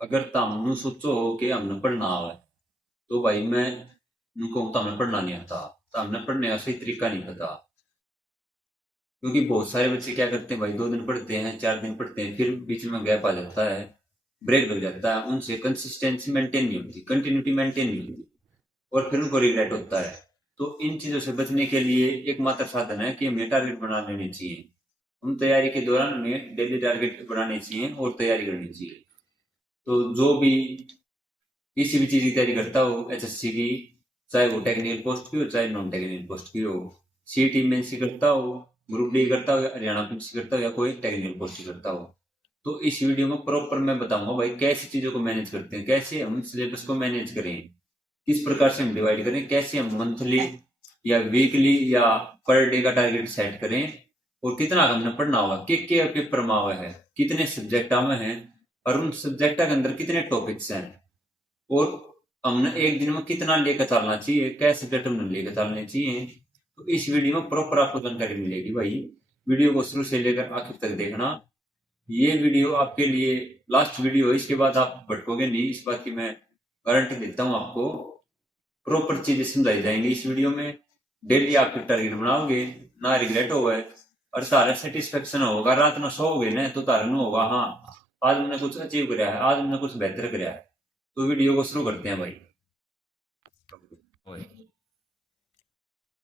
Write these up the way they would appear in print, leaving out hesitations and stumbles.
अगर तुमने सोचो कि हमने पढ़ना आवे तो भाई मैं कहूँ तो हमें पढ़ना नहीं आता। तो हमने पढ़ने का सही तरीका नहीं पता। क्योंकि बहुत सारे बच्चे क्या करते हैं भाई, 2 दिन पढ़ते हैं, 4 दिन पढ़ते हैं, फिर बीच में गैप आ जाता है, ब्रेक लग जाता है, उनसे कंसिस्टेंसी मेंटेन नहीं होती, कंटिन्यूटी मेंटेन नहीं होती, और फिर उनको रिग्रेट होता है। तो इन चीजों से बचने के लिए एकमात्र साधन है कि हमें टारगेट बना लेने चाहिए। हम तैयारी के दौरान हमें डेली टारगेट बनाने चाहिए और तैयारी करनी चाहिए। तो जो भी किसी भी चीज की तैयारी करता हो एचएससी की, चाहे वो टेक्निकल पोस्ट की हो चाहे नॉन टेक्निकल पोस्ट की हो, सीईटी मेंस की करता हो, ग्रुप डी करता हो, या हरियाणा पुलिस की करता हो, या कोई टेक्निकल पोस्ट की करता हो, तो इस वीडियो में प्रॉपर मैं बताऊंगा भाई कैसे चीजों को मैनेज करते हैं, कैसे हम सिलेबस को मैनेज करें, किस प्रकार से हम डिवाइड करें, कैसे हम मंथली या वीकली या पर डे का टारगेट सेट करें, और कितना हमने पढ़ना होगा, के पेपर में आवे है, कितने सब्जेक्ट आवे हैं, और उन सब्जेक्ट के अंदर कितने टॉपिक्स हैं, और हमने एक दिन में कितना लेकर चलना चाहिए, क्या सब्जेक्ट हमने लेकर चलने चाहिए। तो इस वीडियो में प्रॉपर आपको जानकारी मिलेगी भाई। वीडियो को शुरू से लेकर आखिर तक देखना। ये वीडियो आपके लिए लास्ट वीडियो है, इसके बाद आप भटकोगे नहीं, इस बात की मैं गारंटी देता हूँ आपको। प्रॉपर चीजें समझाई जाएंगी इस वीडियो में। डेली आप टारगेट बनाओगे, ना रिग्रेट होगा, और सारा सेटिस्फेक्शन होगा। रात में सोओगे ना तो तारा होगा, हाँ आज हमने कुछ अचीव कराया है, आज हमने कुछ बेहतर कराया है। तो वीडियो को शुरू करते हैं भाई।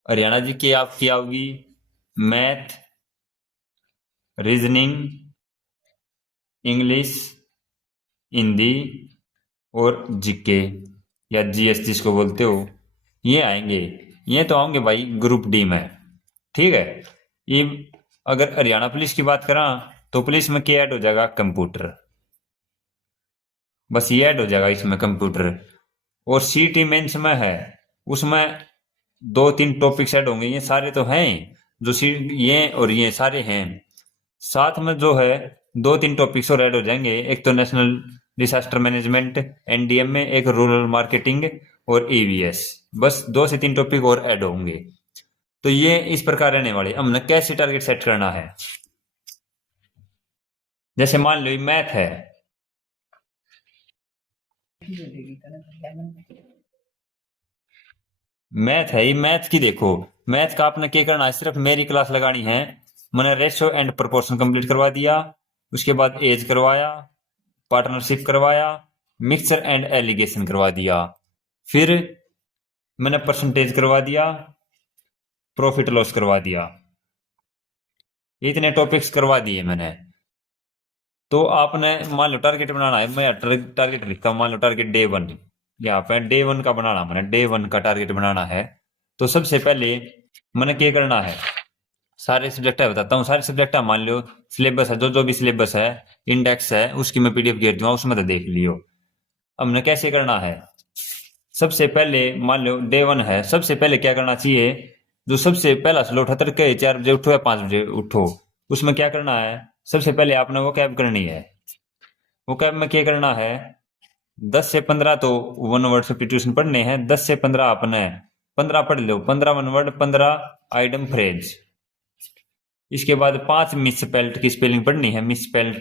हरियाणा जी की आपकी आओगी मैथ, रीजनिंग, इंग्लिश, हिंदी और जीके या जीएस जिसको बोलते हो, ये आएंगे। ये तो आएंगे भाई ग्रुप डी में। ठीक है। ये अगर हरियाणा पुलिस की बात करा तो पुलिस में क्या ऐड हो जाएगा, कंप्यूटर। बस ये ऐड हो जाएगा इसमें, कंप्यूटर। और सीटी मेंस में है, उसमें 2-3 टॉपिक्स ऐड होंगे। ये सारे तो हैं जो सी, ये और ये सारे हैं। साथ में जो है 2-3 टॉपिक्स और ऐड हो जाएंगे। एक तो नेशनल डिसास्टर मैनेजमेंट एनडीएम में, एक रूरल मार्केटिंग और ईवीएस। बस 2 से 3 टॉपिक और ऐड होंगे। तो ये इस प्रकार रहने वाले। हमने कैसे टारगेट सेट करना है, जैसे मान लो मैथ है, ये मैथ की देखो। मैथ का आपने क्या करना है, सिर्फ मेरी क्लास लगानी है। मैंने रेशो एंड प्रोपोर्शन कंप्लीट करवा दिया, उसके बाद एज करवाया, पार्टनरशिप करवाया, मिक्सचर एंड एलिगेशन करवा दिया, फिर मैंने परसेंटेज करवा दिया, प्रॉफिट लॉस करवा दिया। इतने टॉपिक्स करवा दिए मैंने। तो आपने मान लो टारगेट बनाना है, मैं टारगेट लिखता हूँ, मान लो टारगेट डे 1, यहाँ पे डे 1 का बनाना, मैंने डे 1 का टारगेट बनाना है। तो सबसे पहले मैंने क्या करना है, सारे सब्जेक्ट बताता हूँ। सारे सब्जेक्ट मान लो सिलेबस है, जो जो भी सिलेबस है, इंडेक्स है, उसकी मैं पीडीएफ भेज दूंगा, उसमें तो देख लियो। हमने कैसे करना है, सबसे पहले मान लो डे 1 है, सबसे पहले क्या करना चाहिए, जो सबसे पहला स्लॉट है, तड़के 4 बजे उठो या 5 बजे उठो, उसमें क्या करना है, सबसे पहले आपने वो कैब करनी है। वो कैब में क्या करना है, 10 से 15 तो 1 वर्ड सब्स्टिट्यूशन पढ़ने हैं। 10 से 15 आपने 15 पढ़ लो, 15 1 वर्ड, 15 आइटम फ्रेज। इसके बाद 5 मिस पेल्ट की स्पेलिंग पढ़नी है, मिस पेल्ट।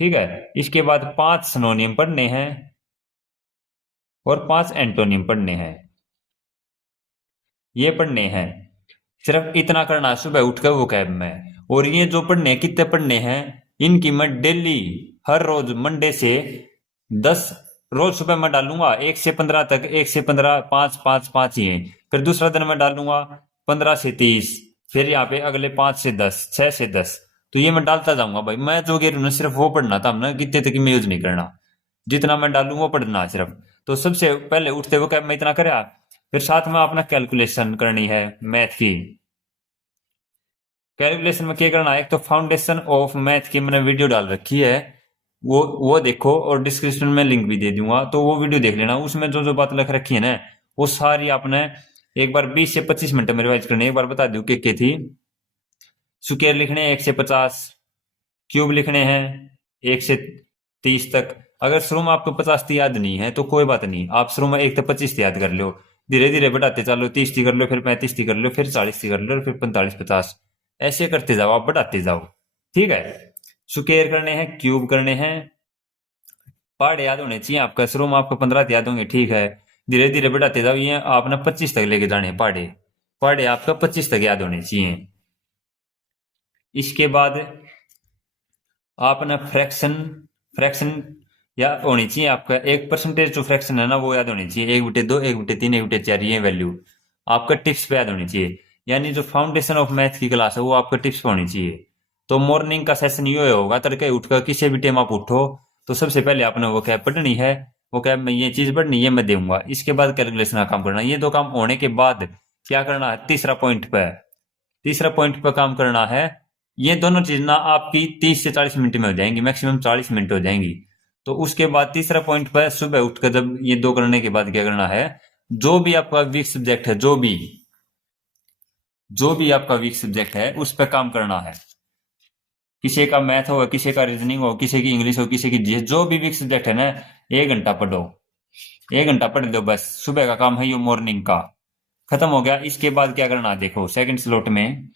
ठीक है। इसके बाद 5 सिनोनियम पढ़ने हैं और 5 एंटोनियम पढ़ने हैं। ये पढ़ने हैं, सिर्फ इतना करना है सुबह उठकर वो कैब में। और ये जो पढ़ने हैं, कितने पढ़ने हैं, इनकी मैं डेली हर रोज मंडे से 10 रोज सुबह मैं डालूंगा, 1 से 15 तक, 1 से 15 5 5 5 ही है। फिर दूसरा दिन मैं डालूंगा 15 से 30, फिर यहाँ पे अगले 5 से 10, 6 से 10। तो ये मैं डालता जाऊंगा भाई। मैं जो कह रही हूँ सिर्फ वो पढ़ना था, हमने कितने तक में यूज नहीं करना, जितना मैं डालू वो पढ़ना है सिर्फ। तो सबसे पहले उठते वो कैब में इतना करा। फिर साथ में आपने कैलकुलेशन करनी है मैथ की। कैलकुलेशन में क्या करना है, एक तो फाउंडेशन ऑफ मैथ की मैंने वीडियो डाल रखी है, वो देखो, और डिस्क्रिप्शन में लिंक भी दे दूंगा, तो वो वीडियो देख लेना। उसमें जो जो बात लिख रखी है ना, वो सारी आपने एक बार 20 से 25 मिनट में रिवाइज करनी है। एक बार बता दू क्या थी। स्क्वायर लिखने हैं 1 से 50, क्यूब लिखने हैं 1 से 30 तक। अगर शुरू में आपको 50 याद नहीं है तो कोई बात नहीं, आप शुरू में 1 से 25 याद कर लो, धीरे धीरे बढ़ाते चलो, 30 कर लो, फिर 35 कर लो, फिर 40 कर लो, फिर 45 50, ऐसे करते जाओ, आप बढ़ाते जाओ। ठीक है। स्क्वायर करने हैं, क्यूब करने हैं, पहाड़ याद होने चाहिए आपका। शुरू में आपको 15 याद होंगे, ठीक है, धीरे धीरे बढ़ाते जाओ, ये आपने 25 तक लेके जाने हैं पहाड़े। पहाड़े आपका 25 तक याद होने चाहिए। इसके बाद आपने फ्रैक्शन, फ्रैक्शन या होनी चाहिए आपका, एक परसेंटेज जो फ्रैक्शन है ना वो याद होनी चाहिए, 1/2, 1/3, 1/4, ये वैल्यू आपका टिप्स पे याद होनी चाहिए। यानी जो फाउंडेशन ऑफ मैथ की क्लास है वो आपका टिप्स पे होनी चाहिए। तो मॉर्निंग का सेशन ये होगा, तड़के उठकर किसी भी टाइम आप उठो तो सबसे पहले आपने वो कैब पढ़नी है, वो कैब में ये चीज पढ़नी है, मैं दूंगा। इसके बाद कैलकुलेशन का काम करना है। ये दो काम होने के बाद क्या करना है, तीसरा पॉइंट पे, तीसरा पॉइंट पे काम करना है। ये दोनों चीज ना आपकी 30 से 40 मिनट में हो जाएंगी, मैक्सिमम 40 मिनट हो जाएंगी। तो उसके बाद तीसरा पॉइंट पे सुबह उठकर जब ये दो करने के बाद क्या करना है, जो भी आपका वीक सब्जेक्ट है, जो भी आपका वीक सब्जेक्ट है उस पर काम करना है। किसी का मैथ हो, किसी का रीजनिंग हो, किसी की इंग्लिश हो, किसी की जीएस, जो भी वीक सब्जेक्ट है ना, 1 घंटा पढ़ो, 1 घंटा पढ़ लो बस। सुबह का काम है ये, मॉर्निंग का खत्म हो गया। इसके बाद क्या करना है, देखो सेकंड स्लॉट में,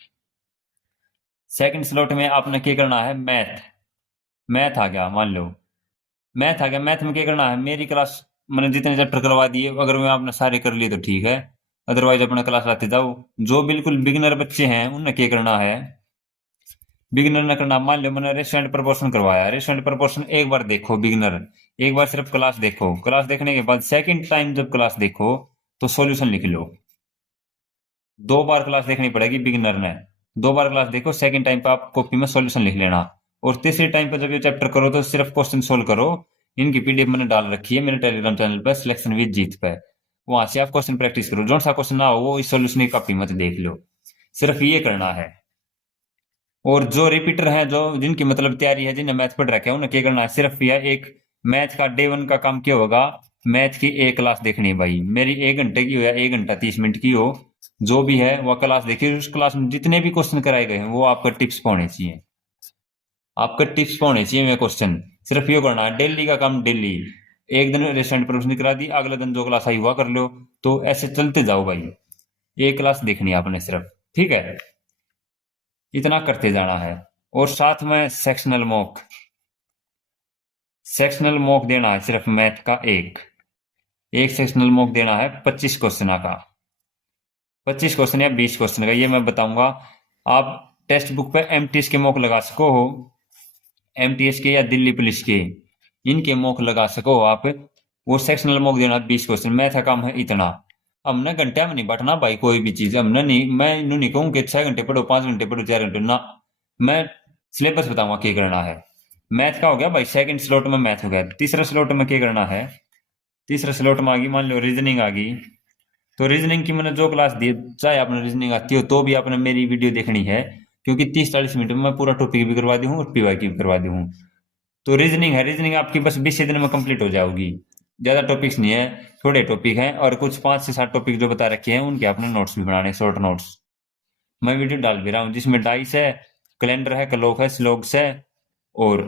सेकंड स्लॉट में आपने क्या करना है, मैथ। मैथ आ गया, मान लो मैथ आ गया। मैथ में क्या करना है, मेरी क्लास मैंने जितने चैप्टर करवा दिए, अगर मैं आपने सारे कर लिए तो ठीक है, अदरवाइज अपना क्लास लाते जाओ। जो बिल्कुल बिगिनर बच्चे हैं उन्हें क्या करना है, बिगिनर ने करना, मान लो मैंने रेस्टोरेंट प्रपोर्शन करवाया, रेस्टोरेंट प्रपोर्शन एक बार देखो बिगिनर, एक बार सिर्फ क्लास देखो। क्लास देखने के बाद सेकंड टाइम जब क्लास देखो तो सॉल्यूशन लिख लो। 2 बार क्लास देखनी पड़ेगी बिगिनर ने, 2 बार क्लास देखो, सेकंड टाइम पे आप कॉपी में सॉल्यूशन लिख लेना। और तीसरे टाइम पे जब ये चैप्टर करो तो सिर्फ क्वेश्चन सोल्व करो। इनकी पीडीएफ मैंने डाल रखी है मेरे टेलीग्राम चैनल पर, सिलेक्शन विद जीत पे, वहां से आप क्वेश्चन प्रैक्टिस करो। जो सा क्वेश्चन ना हो वो इस सॉल्यूशन की कॉपी मत देख लो, सिर्फ ये करना है। और जो रिपीटर हैं, जो जिनकी मतलब तैयारी है, जिन्हें मैथ पढ़ रखे हैं, उन्हें क्या करना है, सिर्फ यह एक मैथ का डे 1 का काम क्या होगा, मैथ की एक क्लास देखनी है भाई, मेरी 1 घंटे की हो या 1 घंटा 30 मिनट की हो, जो भी है वह क्लास देखिए। उस क्लास में जितने भी क्वेश्चन कराए गए हैं वो आपका टिप्स पे होने चाहिए, आपका टिप्स पे होने चाहिए। मैं क्वेश्चन सिर्फ ये करना है, डेली का काम डेली। एक दिन रेस्टोरेंट पर करा दी, अगले दिन जो क्लास आई हुआ कर लो, तो ऐसे चलते जाओ भाई। एक क्लास देखनी है आपने सिर्फ, ठीक है, इतना करते जाना है। और साथ में सेक्शनल मॉक, सेक्शनल मॉक देना है सिर्फ मैथ का एक, एक सेक्शनल मॉक देना है 25 क्वेश्चन का, 25 क्वेश्चन या 20 क्वेश्चन का, ये मैं बताऊंगा। आप टेक्स्ट बुक पे एमटीएस के मॉक लगा सको हो, एमटीएस के या दिल्ली पुलिस के, इनके मॉक लगा सको हो आप। वो सेक्शनल मॉक देना 20 क्वेश्चन, मैथ का काम है इतना। हमने घंटे में नहीं बैठना भाई कोई भी चीज, हमने नहीं, मैं इन्हों नहीं कहूँ कि 6 घंटे पढ़ो, 5 घंटे पढ़ो, 4 घंटे ना। मैं सिलेबस बताऊंगा क्या करना है। मैथ का हो गया भाई, सेकंड स्लॉट में मैथ हो गया। तीसरा स्लॉट में क्या करना है, तीसरा स्लॉट में आ गई मान लो रीजनिंग आ गई। तो रीजनिंग की मैंने जो क्लास दी, चाहे आपने रीजनिंग आती हो तो भी आपने मेरी वीडियो देखनी है, क्योंकि 30-40 मिनट में मैं पूरा टॉपिक भी करवा दी हूँ और पीवाई की भी करवा दी हूँ। तो रीजनिंग है, रीजनिंग आपकी बस 20 दिन में कंप्लीट हो जाएगी। ज्यादा टॉपिक्स नहीं है, थोड़े टॉपिक हैं, और कुछ 5 से 7 टॉपिक जो बता रखे हैं उनके आपने नोट्स भी बनाने, शॉर्ट नोट्स। मैं वीडियो डाल भी रहा हूँ जिसमें डाइस है, कैलेंडर है, क्लॉक है, स्लोग्स है, और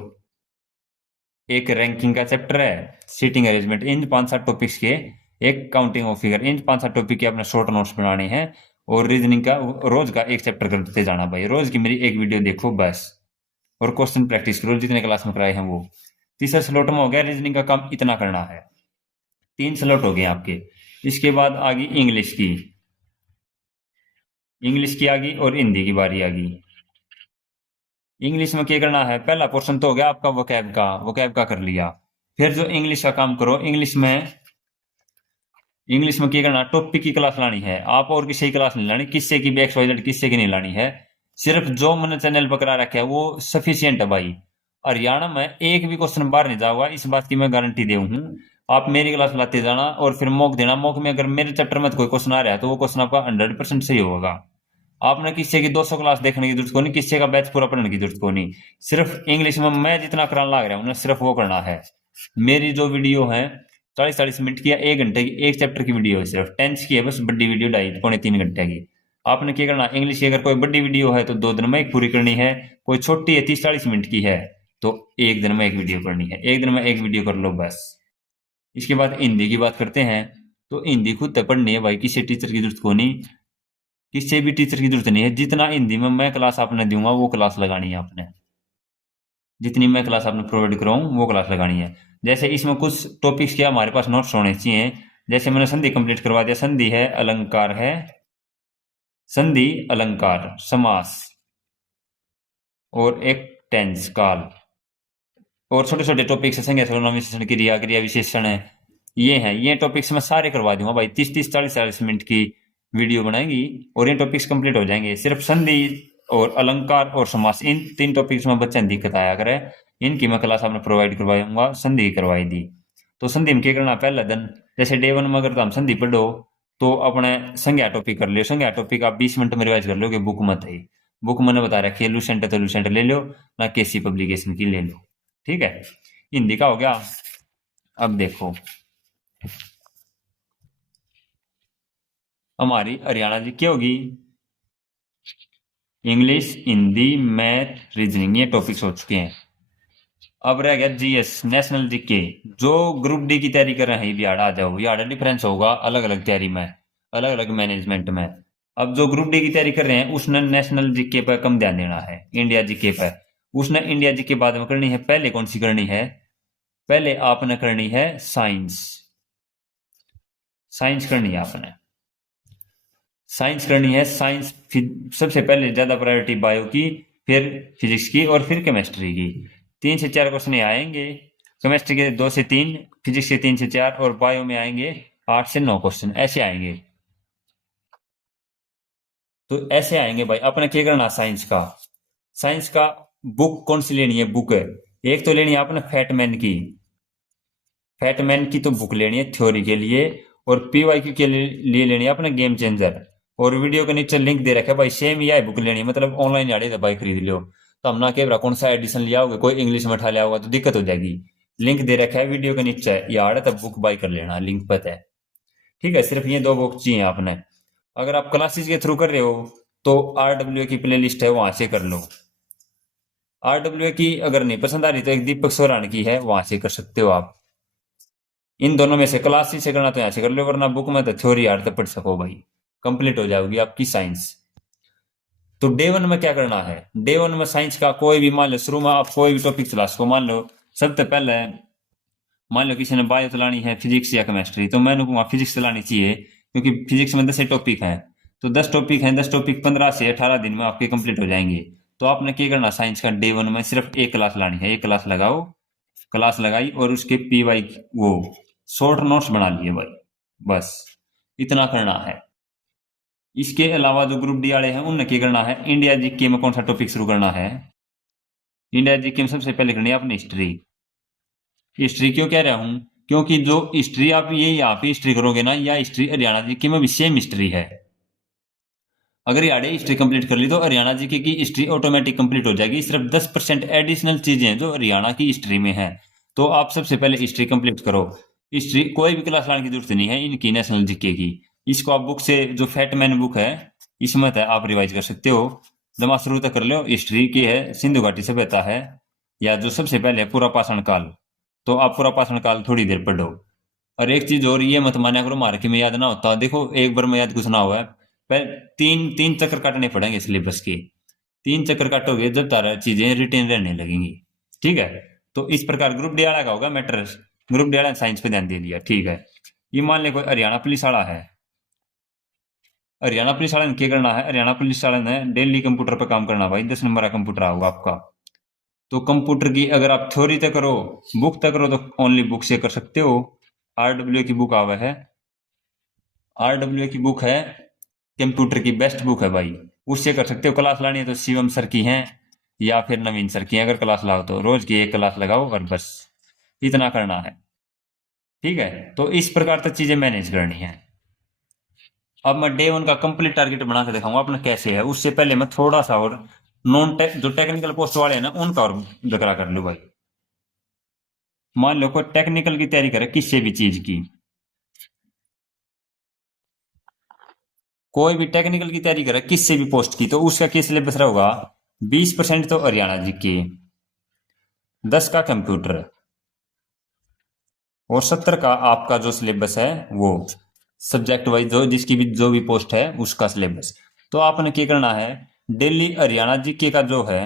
एक रैंकिंग का चैप्टर है, सीटिंग अरेंजमेंट। इन 5-7 टॉपिक्स के, एक counting of figure, in 5-7 topic के अपने शॉर्ट नोट्स बनाने हैं। और रीजनिंग का रोज का एक चैप्टर करते जाना भाई, रोज की मेरी एक वीडियो देखो बस, और क्वेश्चन प्रैक्टिस करो जितने क्लास में कराए हैं वो। तीसरा स्लॉट में हो गया, रीजनिंग का काम इतना करना है। 3 स्लॉट हो गए आपके। इसके बाद आ गई इंग्लिश की, इंग्लिश की आ गई और हिंदी की बारी आ गई। इंग्लिश में क्या करना है, पहला पोर्शन तो हो गया आपका वोकैब का कर लिया। फिर जो इंग्लिश का काम करो, इंग्लिश में, इंग्लिश में क्या करना, टॉपिक की क्लास लानी है आप, और किसी की क्लास नहीं लानी, किससे की भी XYZ किससे की नहीं लानी है। सिर्फ जो मैंने चैनल पर करा रखा है वो सफिशियंट है भाई। हरियाणा में एक भी क्वेश्चन बाहर नहीं जाऊंगा, इस बात की मैं गारंटी दे हूँ। आप मेरी क्लास लाते जाना और फिर मॉक देना, मॉक में अगर मेरे चैप्टर में कोई क्वेश्चन आ रहा है तो वो क्वेश्चन आपका 100% सही होगा। आपने किसी की 200 क्लास देखने की जरूरत को नहीं, किसी का बैच पूरा पढ़ने की जरूरत को नहीं। सिर्फ इंग्लिश में मैं जितना कराने लग रहा हूँ ना, सिर्फ वो करना है। मेरी जो वीडियो है 40-40 मिनट की या 1 घंटे की, एक चैप्टर की वीडियो है, सिर्फ टेंस की है बस, बड़ी वीडियो 2.5-3 घंटे की। आपने क्या करना, इंग्लिश की अगर कोई बड़ी वीडियो है तो 2 दिन में एक पूरी करनी है, कोई छोटी है 30-40 मिनट की है तो 1 दिन में एक वीडियो करनी है, 1 दिन में एक वीडियो कर लो बस। इसके बाद हिंदी की बात करते हैं। तो हिंदी खुद तक पढ़नी है भाई, किसी टीचर की जरूरत को नहीं, किसी भी टीचर की जरूरत नहीं है। जितना हिंदी में मैं क्लास आपने दूंगा वो क्लास लगानी है आपने, जितनी मैं क्लास आपने प्रोवाइड कराऊं वो क्लास लगानी है। जैसे इसमें कुछ टॉपिक्स क्या हमारे पास नोट्स होने चाहिए। जैसे मैंने संधि कंप्लीट करवा दिया, संधि है, अलंकार है, संधि, अलंकार, समास और एक टेंस, काल, और छोटे छोटे टॉपिक्स है, संज्ञा सर्वनाम विशेषण, क्रिया, क्रिया विशेषण है, ये टॉपिक्स मैं सारे करवा दूंगा भाई। 30-30, 40-40 मिनट की वीडियो बनाएंगी और ये टॉपिक्स कंप्लीट हो जाएंगे। सिर्फ संधि और अलंकार और समास, इन 3 टॉपिक्स में बच्चे दिक्कत आया करे, इनकी मैं क्लास आपने प्रोवाइड करवाऊंगा। संधि करवाई दी तो संधि में क्या करना, पहला दिन जैसे डे 1 में अगर तुम संधि पढ़ो तो अपने संज्ञा टॉपिक कर लो। संज्ञा टॉपिक आप 20 मिनट में रिवाइज कर लो कि बुक मत है, बुक मैंने बता रखी है, लूसेंट है तो लूसेंट ले लो, ना केसी पब्लिकेशन की ले लो। ठीक है, हिंदी का हो गया। अब देखो हमारी हरियाणा जी क्या होगी, इंग्लिश, हिंदी, मैथ, रीजनिंग, ये टॉपिक्स हो चुके हैं। अब रह गया जीएस, नेशनल जीके। जो ग्रुप डी की तैयारी कर रहे हैं भी आ जाओ, ये डिफरेंस होगा अलग अलग तैयारी में, अलग अलग मैनेजमेंट में। अब जो ग्रुप डी की तैयारी कर रहे हैं उसने नेशनल जीके पर कम ध्यान देना है, इंडिया जीके पर उसने इंडिया जीके बाद में करनी है। पहले कौन सी करनी है, पहले आपने करनी है साइंस, साइंस करनी है आपने, साइंस करनी है। साइंस सबसे पहले ज्यादा प्रायोरिटी बायो की, फिर फिजिक्स की और फिर केमिस्ट्री की। 3 से 4 क्वेश्चन आएंगे, केमिस्ट्री के 2 से 3, फिजिक्स के 3 से 4 और बायो में आएंगे 8 से 9 क्वेश्चन, ऐसे आएंगे। तो ऐसे आएंगे भाई। अपने क्या करना, साइंस का, साइंस का बुक कौन सी लेनी है, बुक एक तो लेनी है आपने फैटमैन की, फैटमैन की तो बुक लेनी है थ्योरी के लिए, और पीवाईक्यू के लिए लेनी है अपने गेम चेंजर। और वीडियो के नीचे लिंक दे रखा है भाई, सेम ही है बुक लेनी है, मतलब ऑनलाइन जाड़े तो भाई खरीद लो। तो हम ना कह कौन सा एडिशन लिया होगा, कोई इंग्लिश में उठा लिया होगा तो दिक्कत हो जाएगी। लिंक दे रखा है वीडियो के नीचे, यार तब बुक बाय कर लेना, लिंक पता है। ठीक है, सिर्फ ये 2 बुक चाहिए आपने। अगर आप क्लासेस के थ्रू कर रहे हो तो RWA की प्ले लिस्ट है, वहां से कर लो। RWA की अगर नहीं पसंद आ रही तो एक दीपक सोरान की है, वहां से कर सकते हो आप। इन दोनों में से क्लासेस से करना तो यहाँ से कर लो, वरना बुक में तो थ्योरी यार तक पढ़ सको भाई, कंप्लीट हो जाएगी आपकी साइंस। तो डे 1 में क्या करना है, डे 1 में साइंस का कोई भी, मान लो शुरू में आप कोई भी टॉपिक चला सको। मान लो सबसे पहले, मान लो किसी ने बायो चलानी है, फिजिक्स या केमिस्ट्री, तो मैंने कहूँगा फिजिक्स चलानी चाहिए, क्योंकि फिजिक्स में 10 टॉपिक हैं। तो 10 टॉपिक हैं, 10 टॉपिक 15 से 18 दिन में आपके कंप्लीट हो जाएंगे। तो आपने क्या करना, साइंस का डे 1 में सिर्फ एक क्लास लानी है, एक क्लास लगाओ, क्लास लगाई और उसके पीवाई वो शॉर्ट नोट्स बना लिए भाई, बस इतना करना है। इसके अलावा जो ग्रुप डी वाले हैं उन्हें क्या करना है, इंडिया जीके में कौन सा टॉपिक शुरू करना है, इंडिया जीके में सबसे पहले करनी है अपनी हिस्ट्री। हिस्ट्री क्यों कह रहा हूं, क्योंकि जो हिस्ट्री आप ये यहाँ पे हिस्ट्री करोगे ना, या हिस्ट्री हरियाणा जीके में भी सेम हिस्ट्री है। अगर यार हिस्ट्री कंप्लीट कर ली तो हरियाणा जीके की हिस्ट्री ऑटोमेटिक कंप्लीट हो जाएगी। सिर्फ 10% एडिशनल चीजें हैं जो हरियाणा की हिस्ट्री में है। तो आप सबसे पहले हिस्ट्री कंप्लीट करो। हिस्ट्री कोई भी क्लास लाने की जरूरत नहीं है इनकी, नेशनल जीके की। इसको आप बुक से, जो फैटमैन बुक है इसमें है, आप रिवाइज कर सकते हो। जमा शुरू तक कर लो। हिस्ट्री की है, सिंधु घाटी सभ्यता है, या जो सबसे पहले पूरा पाषाण काल, तो आप पूरा पाषाण काल थोड़ी देर पढ़ो। और एक चीज और, ये मत माना करो मार्के में याद ना होता, देखो एक बार में याद कुछ ना हुआ है। पहले तीन तीन चक्कर काटने पड़ेंगे सिलेबस के, 3 चक्कर काटोगे जब तारा चीजें रिटेन रहने लगेंगी। ठीक है, तो इस प्रकार ग्रुप डी वाला का होगा मैटर, ग्रुप डी वाला साइंस पे ध्यान दे दिया। ठीक है, ये मान ले कोई हरियाणा पुलिस वाला है, हरियाणा पुलिस वाले ने क्या करना है, हरियाणा पुलिस वाले ने डेली कंप्यूटर पर काम करना भाई। 10 नंबर का कंप्यूटर होगा आपका। तो कंप्यूटर की अगर आप थ्योरी तक करो, बुक तक करो, तो ओनली बुक से कर सकते हो। RWA की बुक आवा है, RWA की बुक है कंप्यूटर की बेस्ट बुक है भाई, उससे कर सकते हो। क्लास लानी है तो शिवम सर की है या फिर नवीन सर की है। अगर क्लास लाओ तो रोज की एक क्लास लगाओ और बस इतना करना है। ठीक है, तो इस प्रकार तक चीजें मैनेज करनी है। अब मैं डे 1 का कंप्लीट टारगेट बना के दिखाऊंगा अपना कैसे है। उससे पहले मैं थोड़ा सा और जो टेक्निकल पोस्ट वाले हैं ना उनका और जिक्र कर लूँ भाई। मान लो कोई टेक्निकल की तैयारी करे किसी भी चीज की, कोई भी टेक्निकल की तैयारी करे किसी भी पोस्ट की, तो उसका क्या सिलेबस रहेगा, 20% तो हरियाणा जी के, 10 का कंप्यूटर और 70 का आपका जो सिलेबस है वो सब्जेक्ट वाइज, जिसकी भी जो भी पोस्ट है उसका सिलेबस। तो आपने क्या करना है, डेली हरियाणा जीके का जो है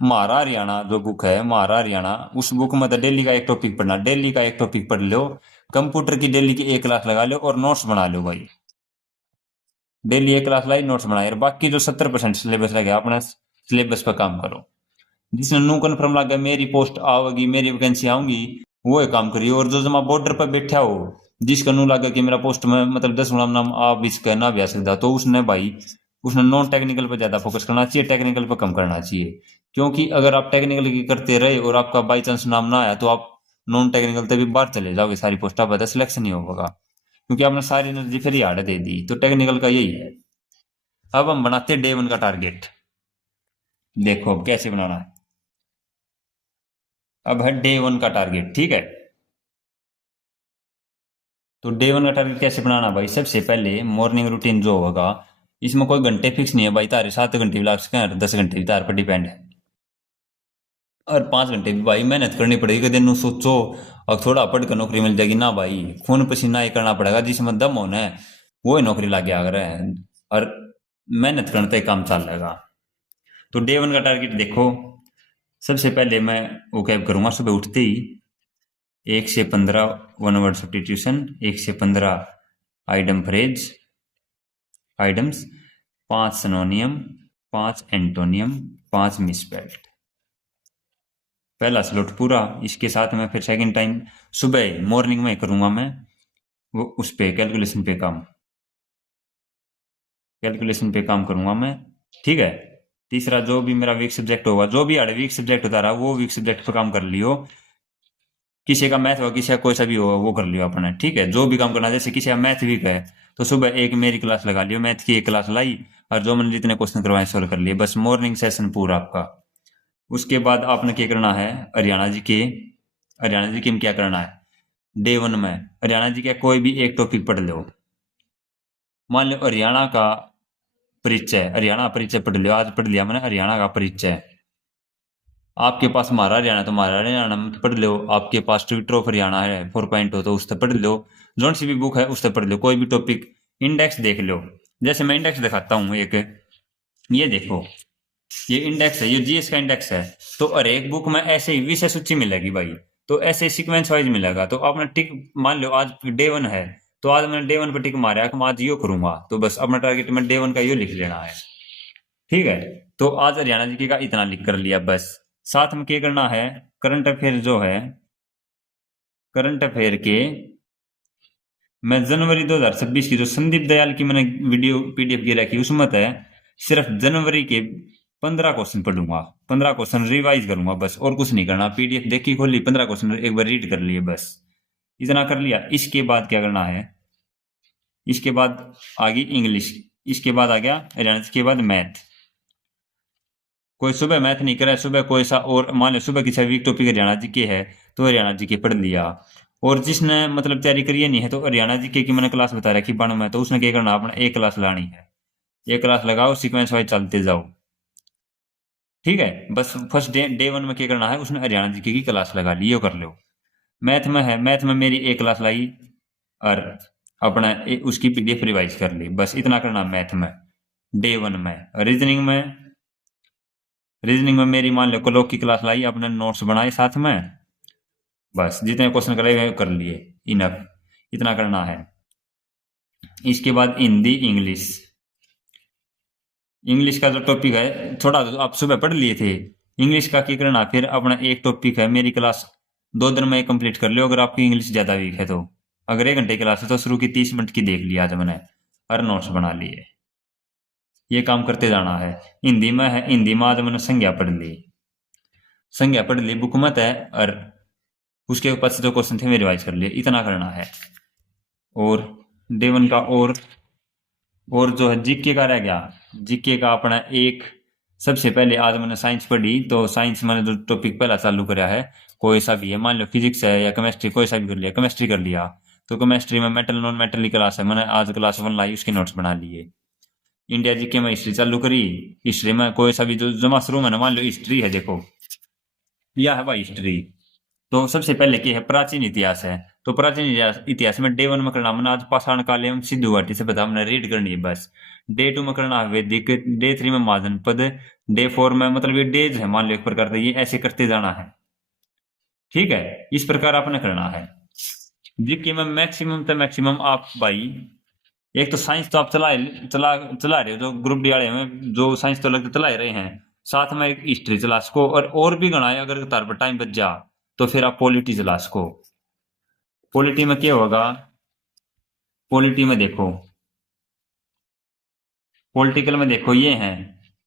महारा हरियाणा जो बुक है, महारा हरियाणा, उस बुक में तो डेली का एक टॉपिक पढ़ना, डेली का एक टॉपिक पढ़ लो, कंप्यूटर की डेली की एक क्लास लगा लो और नोट्स बना लो भाई। डेली एक क्लास लाई, नोट्स बनाए, और बाकी जो 70% सिलेबस रह गया अपना सिलेबस पर काम करो। जिसने नो कन्फर्म लग गया मेरी पोस्ट आवेगी, मेरी वैकेंसी आऊंगी, वो एक काम करिए। और जो जमा बॉर्डर पर बैठा हो, जिसका नो लगा कि मेरा पोस्ट में मतलब 10 गुना नाम आप इसका ना भी आ सकता, तो उसने भाई उसने नॉन टेक्निकल पर ज्यादा फोकस करना चाहिए, टेक्निकल पर कम करना चाहिए। क्योंकि अगर आप टेक्निकल की करते रहे और आपका बाई चांस नाम ना आया, तो आप नॉन टेक्निकल तभी बाहर चले जाओगे, सारी पोस्टा पर सिलेक्शन नहीं होगा, क्योंकि आपने सारी एनर्जी फिर ही हार्ड दे दी। तो टेक्निकल का यही है। अब हम बनाते हैं डे 1 का टारगेट। देखो अब कैसे बनाना है। अब है डे 1 का टारगेट, ठीक है। तो डे 1 का टारगेट कैसे बनाना भाई? सबसे पहले मॉर्निंग रूटीन जो होगा, इसमें कोई घंटे फिक्स नहीं है भाई, तारे 7 घंटे भी लग सकते हैं, 10 घंटे भी तार पर डिपेंड है। और 5 घंटे भी भाई मेहनत करनी पड़ेगी, दिन सोचो और थोड़ा पढ़ कर नौकरी मिल जाएगी ना भाई, खून पसीना ही करना पड़ेगा, जिसमें दम होना है वो ही नौकरी लाके आ रहा है, और मेहनत करने तक काम चल जाएगा। तो डे 1 का टारगेट देखो। सबसे पहले मैं वो कैब करूंगा सुबह उठते ही 1 से 15 वन वर्ड सब्स्टिट्यूशन, 1 से 15 idem phrase idioms, 5 सिनोनियम, 5 antonym, 5 misspelled. पहला स्लॉट पूरा। इसके साथ मैं फिर सेकंड टाइम सुबह मॉर्निंग में करूंगा मैं वो उस पे कैलकुलेशन पे काम करूंगा मैं, ठीक है। तीसरा जो भी मेरा वीक सब्जेक्ट होगा, जो भी आड़े वीक सब्जेक्ट होता रहा, वो वीक सब्जेक्ट पे काम कर लियो। किसी का मैथ होगा, किसी का कोई सा भी होगा, वो कर लियो अपने, ठीक है। जो भी काम करना, जैसे किसी का मैथ वीक है तो सुबह एक मेरी क्लास लगा लियो, मैथ की एक क्लास लाई, और जो मैंने जितने क्वेश्चन करवाए सोल्व कर लिए, बस मॉर्निंग सेशन पूरा आपका। उसके बाद आपने क्या करना है, हरियाणा जी के में क्या करना है, डे 1 में हरियाणा जी का कोई भी एक टॉपिक पढ़ लो। मान लो हरियाणा का परिचय, हरियाणा परिचय पढ़ लिया, आज पढ़ लिया मैंने हरियाणा का परिचय। आपके पास हमारा हरियाणा तो हमारा हरियाणा में पढ़ लो, आपके पास ट्विटर ऑफ हरियाणा है 4.0 तो उससे पढ़ लो, जोन सी भी बुक है उससे पढ़ लो, कोई भी टॉपिक। इंडेक्स देख लो, जैसे मैं इंडेक्स दिखाता हूँ एक, ये देखो, ये इंडेक्स है, ये जीएस का इंडेक्स है। तो हर एक बुक में ऐसे ही विषय सूची मिलेगी भाई, तो ऐसे सीक्वेंस वाइज मिलेगा। तो आपने टिक मान लो आज डे 1 है, तो आज मैंने डे 1 पे टिक मारा कि मैं आज यो करूंगा, तो बस अपना टारगेट में डे 1 का यो लिख लेना है, ठीक है। तो आज हरियाणा जी का इतना लिख कर लिया बस। साथ में क्या करना है, करंट अफेयर जो है, करंट अफेयर के मैं जनवरी 2026 की जो संदीप दयाल की मैंने वीडियो पीडीएफ की रखी, उसमें तो सिर्फ जनवरी के 15 क्वेश्चन पढ़ूंगा, 15 क्वेश्चन रिवाइज करूंगा बस, और कुछ नहीं करना। पीडीएफ देखी, खोली, 15 क्वेश्चन एक बार रीड कर लिए, बस इतना कर लिया। इसके बाद क्या करना है, इसके बाद आ गई इंग्लिश, इसके बाद आ गया हरियाणा, इसके बाद मैथ। कोई सुबह मैथ नहीं करे, सुबह कोई सा और मान लो सुबह की वीक टॉपिक हरियाणा जी के है, तो हरियाणा जी के पढ़ लिया। और जिसने मतलब तैयारी करी नहीं है, तो हरियाणा जी के की मैंने क्लास बता रखी 92 में, तो उसने क्या करना, अपना एक क्लास लानी है, एक क्लास लगाओ, सीक्वेंस वाइज चलते जाओ, ठीक है। बस फर्स्ट डे 1 में क्या करना है, उसने हरियाणा जी की क्लास लगा ली, यो कर लो। मैथ में है, मैथ में मेरी एक क्लास लाई और अपना उसकी पीडीएफ रिवाइज कर ली, बस इतना करना मैथ में डे 1 में। रीजनिंग में मेरी मान लो कलोक की क्लास लाई, अपने नोट्स बनाए साथ में, बस जितने क्वेश्चन करे कर लिए, इनफ, इतना करना है। इसके बाद हिंदी इंग्लिश, इंग्लिश का जो टॉपिक है थोड़ा तो आप सुबह पढ़ लिए थे, इंग्लिश का क्या करना, फिर अपना एक टॉपिक है मेरी क्लास 2 दिन में कंप्लीट कर लो, अगर आपकी इंग्लिश ज्यादा वीक है तो। अगर 1 घंटे की क्लास है तो शुरू की 30 मिनट की देख लिया आज मैंने, हर नोट्स बना लिए, ये काम करते जाना है। हिंदी में है, हिंदी में आज मैंने संज्ञा पढ़ ली बुक में है, और उसके ऊपर से जो क्वेश्चन थे मैं रिवाइज कर लिए, इतना करना है। और डे 1 का और जो है जीके का रह गया, जीके का अपना एक, सबसे पहले आज मैंने साइंस पढ़ी, तो साइंस मैंने जो टॉपिक पहला चालू करा है, कोई सा भी है, मान लो फिजिक्स है या केमिस्ट्री, कोई सा भी कर लिया, केमिस्ट्री कर लिया, तो केमिस्ट्री में मेटल नॉन मेटल की क्लास है, मैंने आज क्लास 1 लाई, उसके नोट्स बना लिए। इंडिया जीके में हिस्ट्री चालू करी, हिस्ट्री में कोई सा भी जो जमा शुरू में, मान लो हिस्ट्री है, देखो यह है भाई हिस्ट्री, तो सबसे पहले क्या है, प्राचीन इतिहास है, तो प्राचीन इतिहास में डे 1 में करना हमने आज पाषाण काल एवं सिंधु घाटी से बता हमने रीड करनी है बस। डे 2 में करना है वैदिक, डे 3 में महाजनपद, डे 4 में मतलब ये डेज है मान लो एक प्रकार से, ये ऐसे करते जाना है। ठीक है, इस प्रकार आपने करना है। जिसकी में मैक्सिमम तो मैक्सिमम आप भाई, एक तो साइंस तो आप चला रहे हो, जो ग्रुप डी वाले में जो साइंस तो लगते चला ही रहे हैं, साथ में एक हिस्ट्री चला सको, और भी गणा है अगर तार पर टाइम बच जा तो फिर आप पॉलिटी चला सको। पॉलिटी में क्या होगा, पॉलिटी में देखो, पॉलिटिकल में देखो ये हैं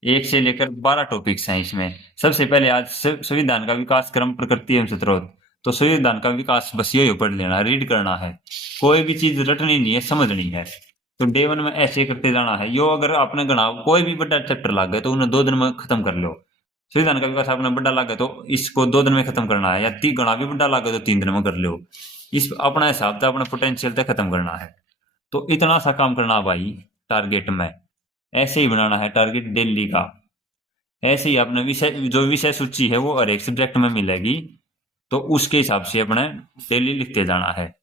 1 से लेकर 12 टॉपिक्स हैं इसमें। सबसे पहले आज संविधान का विकास क्रम, प्रकृति एवं स्रोत। तो संविधान का विकास बस यही पढ़ लेना, रीड करना है, कोई भी चीज रटनी नहीं है, समझनी है। तो डे 1 में ऐसे करते जाना है। यो अगर आपने गणा कोई भी बड़ा चैप्टर लग गया तो उन्हें 2 दिन में खत्म कर लो। संविधान का विकास आपने बड़ा लग गया तो इसको 2 दिन में खत्म करना है, या 3 गणा भी बड़ा लग गया तो 3 दिन में कर लो। इस अपना हिसाब से अपना पोटेंशियल तक खत्म करना है। तो इतना सा काम करना भाई टारगेट में, ऐसे ही बनाना है टारगेट दिल्ली का। ऐसे ही अपने विषय, जो विषय सूची है वो हर एक सब्जेक्ट में मिलेगी, तो उसके हिसाब से अपने डेली लिखते जाना है।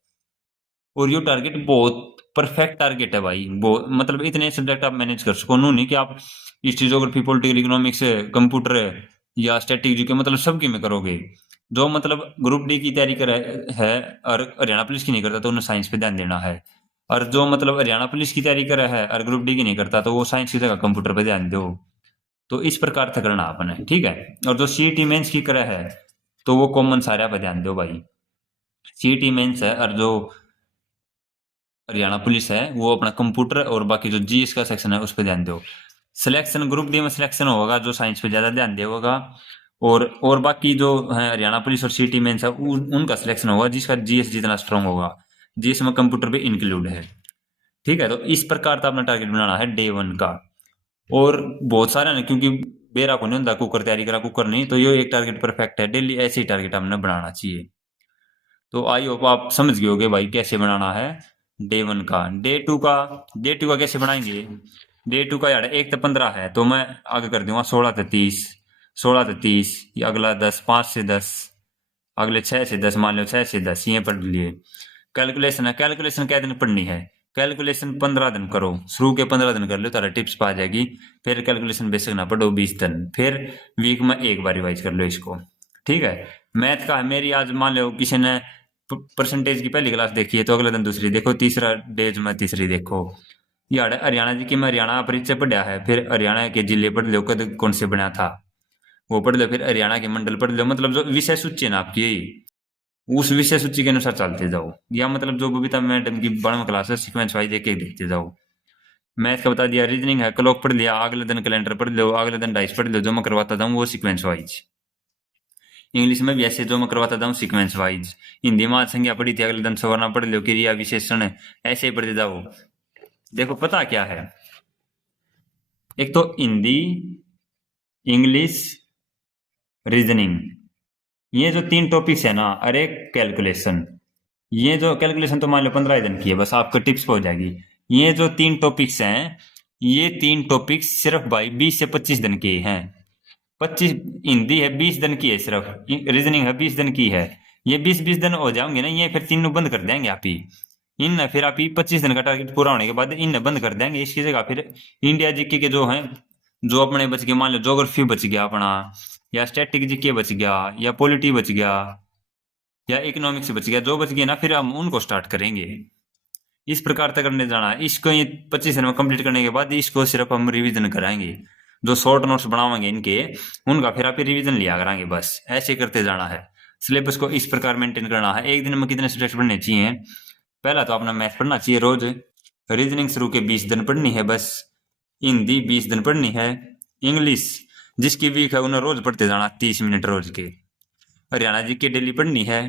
और ये टारगेट बहुत परफेक्ट टारगेट है भाई, बहुत मतलब इतने सब्जेक्ट आप मैनेज कर सको, नहीं कि आप history, geography, political, economics, computer या स्टैटिक जीके मतलब सबकी में करोगे। जो मतलब ग्रुप डी की तैयारी कर है और हरियाणा पुलिस की नहीं करता तो उन्हें साइंस पे ध्यान देना है। और जो मतलब हरियाणा पुलिस की तैयारी कर रहा है और ग्रुप डी की नहीं करता तो वो साइंस की जगह कंप्यूटर पे ध्यान दो। तो इस प्रकार से करना आपने, ठीक है। और जो सीईटी मेंस की करे है तो वो कॉमन सारे पे ध्यान दो भाई। सीईटी मेंस है और जो हरियाणा पुलिस है वो अपना कंप्यूटर, और बाकी जो जीएस का सेक्शन है उस पर ध्यान दो। सिलेक्शन ग्रुप डी में सिलेक्शन होगा जो साइंस पे ज्यादा ध्यान देगा, और बाकी जो है हरियाणा पुलिस और सीईटी मेंस है उनका सिलेक्शन होगा जिसका जीएस जितना स्ट्रांग होगा, जीएस में कंप्यूटर भी इंक्लूड है। ठीक है, तो इस प्रकार का अपना टारगेट बनाना है डे 1 का। और बहुत सारा ना, क्योंकि बेरा को नहीं होता कुकर तैयारी करा कुकर नहीं, तो ये एक टारगेट परफेक्ट है, डेली ऐसे ही टारगेट हमने बनाना चाहिए। तो आई होप आप समझ गए होगे भाई कैसे बनाना है डे 1 का। डे 2 का कैसे बनाएंगे। डे 2 का यार 1 से 15 है तो मैं आगे कर दूंगा 16 से 30, 16 से 30, ये अगला 10, 5 से 10, अगले 6 से 10, मान लो 6 से 10 ये पढ़ लिए। कैलकुलेशन है, कैलकुलेशन क्या दिन पढ़नी है, कैलकुलेशन 15 दिन करो, शुरू के 15 दिन कर लो तारा टिप्स पा जाएगी। फिर कैलकुलेशन बेसिक ना पढ़ो 20 दिन, फिर वीक में एक बार रिवाइज कर लो इसको। ठीक है, मैथ का है मेरी आज मान लो किसी ने परसेंटेज की पहली क्लास देखी है तो अगले दिन दूसरी देखो, तीसरा डेज में तीसरी देखो। यार हरियाणा जी की मैं हरियाणा परिचय पढ़ा है, फिर हरियाणा के जिले पढ़ लो कद कौन से बना था वो पढ़ लो, फिर हरियाणा के मंडल पढ़ लो, मतलब जो विषय सूची है ना आपकी उस विषय सूची के अनुसार चलते जाओ, या मतलब जो बबीता मैडम की 12वीं क्लास है सीक्वेंस वाइज एक एक देखते जाओ। मैथ का बता दिया, रीजनिंग है क्लॉक पढ़ लिया, अगले दिन कैलेंडर पढ़ लो, अगले दिन डाइस पढ़ लो, जो मैं करवाता जाऊँ वो सीक्वेंस वाइज। इंग्लिश में भी ऐसे जो मैं करवाता जाऊँ सीक्वेंस वाइज। हिंदी में आज संज्ञा पढ़ी थी, अगले दिन सवर्णा पढ़ लो, क्रिया विशेषण ऐसे ही पढ़ते जाओ। देखो पता क्या है, एक तो हिंदी, इंग्लिश, रीजनिंग, ये जो 3 टॉपिक्स है ना, अरे कैलकुलेशन, ये जो कैलकुलेशन तो मान लो 15 दिन की है, बस आपको टिप्स हो जाएगी। ये जो 3 टॉपिक्स हैं, ये 3 टॉपिक्स सिर्फ भाई 20 से 25 दिन के हैं। 25 हिंदी है 20 दिन की है सिर्फ, रीजनिंग है 20 दिन की है। ये 20-20 दिन हो जाएंगे ना, ये फिर तीनों बंद कर देंगे आप ही इन, फिर आप ही 25 दिन का टारगेट पूरा होने के बाद इन बंद कर देंगे। इसकी जगह फिर इंडिया जीके के जो हैं, जो अपने बच गए, मान लो ज्योग्राफी बच गया अपना, या स्टैटिक जीके बच गया, या पॉलिटी बच गया, या इकोनॉमिक्स बच गया, जो बच गया ना फिर हम उनको स्टार्ट करेंगे। इस प्रकार तक करने जाना है इसको। ये 25 दिन में कंप्लीट करने के बाद इसको सिर्फ हम रिवीजन कराएंगे, जो शॉर्ट नोट्स बनावाएंगे इनके उनका फिर आप रिवीजन लिया कराएंगे, बस ऐसे करते जाना है। सिलेबस को इस प्रकार मेंटेन करना है। एक दिन में कितने सब्जेक्ट पढ़ने चाहिए, पहला तो अपना मैथ पढ़ना चाहिए रोज, रीजनिंग शुरू के 20 दिन पढ़नी है बस, हिंदी 20 दिन पढ़नी है, इंग्लिश जिसकी वीक है उन्हें रोज पढ़ते जाना 30 मिनट रोज के, हरियाणा जी के डेली पढ़नी है।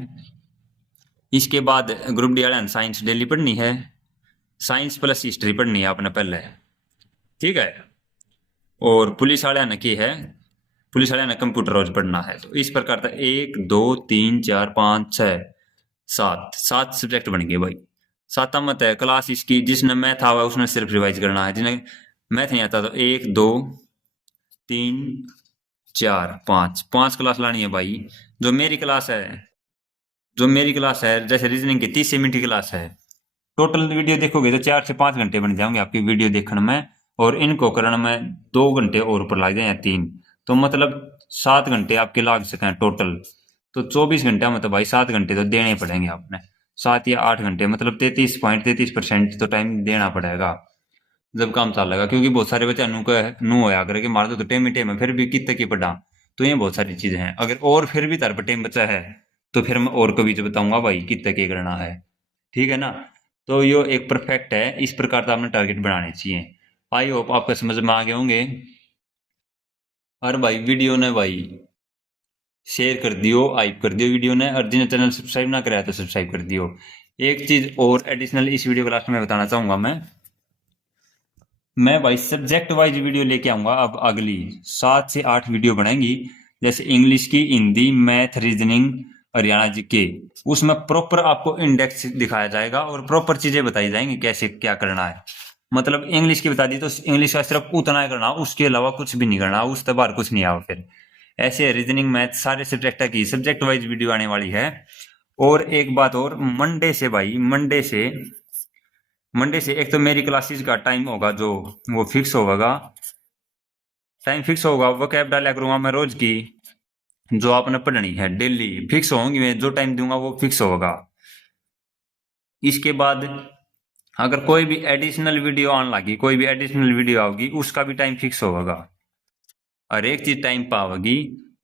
इसके बाद ग्रुप डी वाले साइंस डेली पढ़नी है, साइंस प्लस हिस्ट्री पढ़नी है आपने पहले, ठीक है। और पुलिस वाले ने की है, पुलिस वाले ने कंप्यूटर रोज पढ़ना है। तो इस प्रकार का 1 2 3 4 5 6 7 सब्जेक्ट बन गए भाई। 7 मत है क्लास इसकी, जिसने मैथ आवा उसने सिर्फ रिवाइज करना है, जिन्हें मैथ नहीं आता तो 1 2 3 4 5 5 क्लास लानी है भाई। जो मेरी क्लास है जो मेरी क्लास है, जैसे रीजनिंग की 30 मिनट की क्लास है, टोटल वीडियो देखोगे तो 4 से 5 घंटे बन जाएंगे आपकी वीडियो देखने में, और इनको करने में 2 घंटे और ऊपर लग जाए या 3, तो मतलब 7 घंटे आपके लग सकें टोटल। तो 24 घंटे में तो भाई 7 घंटे तो देने ही पड़ेंगे आपने, 7 या 8 घंटे, मतलब 33.33% तो टाइम देना पड़ेगा जब काम चलेगा। क्योंकि बहुत सारे बच्चे नु होया करे कि मार दो तो टेम ही टेम है, फिर भी कितने की पढ़ा। तो ये बहुत सारी चीजें हैं, अगर और फिर भी तार पर टेम बचा है तो फिर मैं और कभी से बताऊंगा भाई कितने की करना है, ठीक है ना। तो यो एक परफेक्ट है, इस प्रकार का आपने टारगेट बनाने चाहिए। आई होप आपका समझ में आ गए होंगे। और भाई वीडियो ने भाई शेयर कर दियो, हाइप कर दियो वीडियो ने, और जिन्हें चैनल सब्सक्राइब ना कराया तो सब्सक्राइब कर दियो। एक चीज और एडिशनल इस वीडियो के लास्ट में बताना चाहूंगा, मैं भाई सब्जेक्ट वाइज वीडियो लेके आऊंगा। अब अगली 7 से 8 वीडियो बनेंगी, जैसे इंग्लिश की, Hindi, math, reasoning, Haryana GK. उसमें प्रॉपर आपको इंडेक्स दिखाया जाएगा और प्रॉपर चीजें बताई जाएंगी कैसे क्या करना है। मतलब इंग्लिश की बता दी तो इंग्लिश का सिर्फ उतना ही करना, उसके अलावा कुछ भी नहीं करना, उसके बाहर कुछ नहीं आओ फिर। ऐसे रीजनिंग, मैथ, सारे सब्जेक्ट की सब्जेक्ट वाइज वीडियो आने वाली है। और एक बात और, मंडे से भाई, मंडे से एक तो मेरी क्लासेस का टाइम होगा जो वो फिक्स होगा, टाइम फिक्स होगा, वो कैब डाला करूंगा मैं रोज की, जो आपने पढ़नी है डेली फिक्स होंगी, मैं जो टाइम दूंगा वो फिक्स होगा। इसके बाद अगर कोई भी एडिशनल वीडियो आने लगी, कोई भी एडिशनल वीडियो आओगी, उसका भी टाइम फिक्स होगा, हर एक चीज टाइम पर आवेगी।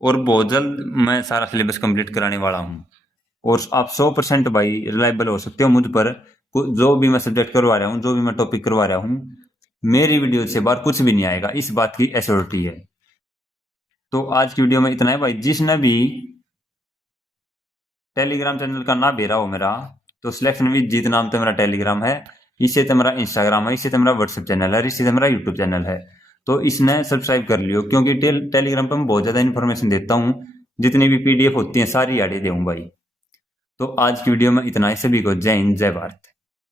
और बहुत जल्द मैं सारा सिलेबस कंप्लीट कराने वाला हूँ, और आप 100% भाई रिलायबल हो सकते हो मुझ पर। जो भी मैं सब्जेक्ट करवा रहा हूँ, जो भी मैं टॉपिक करवा रहा हूँ, मेरी वीडियो से बाहर कुछ भी नहीं आएगा, इस बात की एश्योरिटी है। तो आज की वीडियो में इतना है भाई। जिसने भी टेलीग्राम चैनल का नाम भेजा हो मेरा, तो सिलेक्शन विद जीत नाम तो मेरा टेलीग्राम है, इससे तो मेरा इंस्टाग्राम है, इससे तो मेरा व्हाट्सएप चैनल है, इससे तो मेरा यूट्यूब चैनल है। तो इसने सब्सक्राइब कर लियो, क्योंकि टेलीग्राम पर मैं बहुत ज्यादा इन्फॉर्मेशन देता हूँ, जितनी भी पीडीएफ होती है सारी ऐड दे भाई। तो आज की वीडियो में इतना ही। सभी को जय हिंद, जय भारत।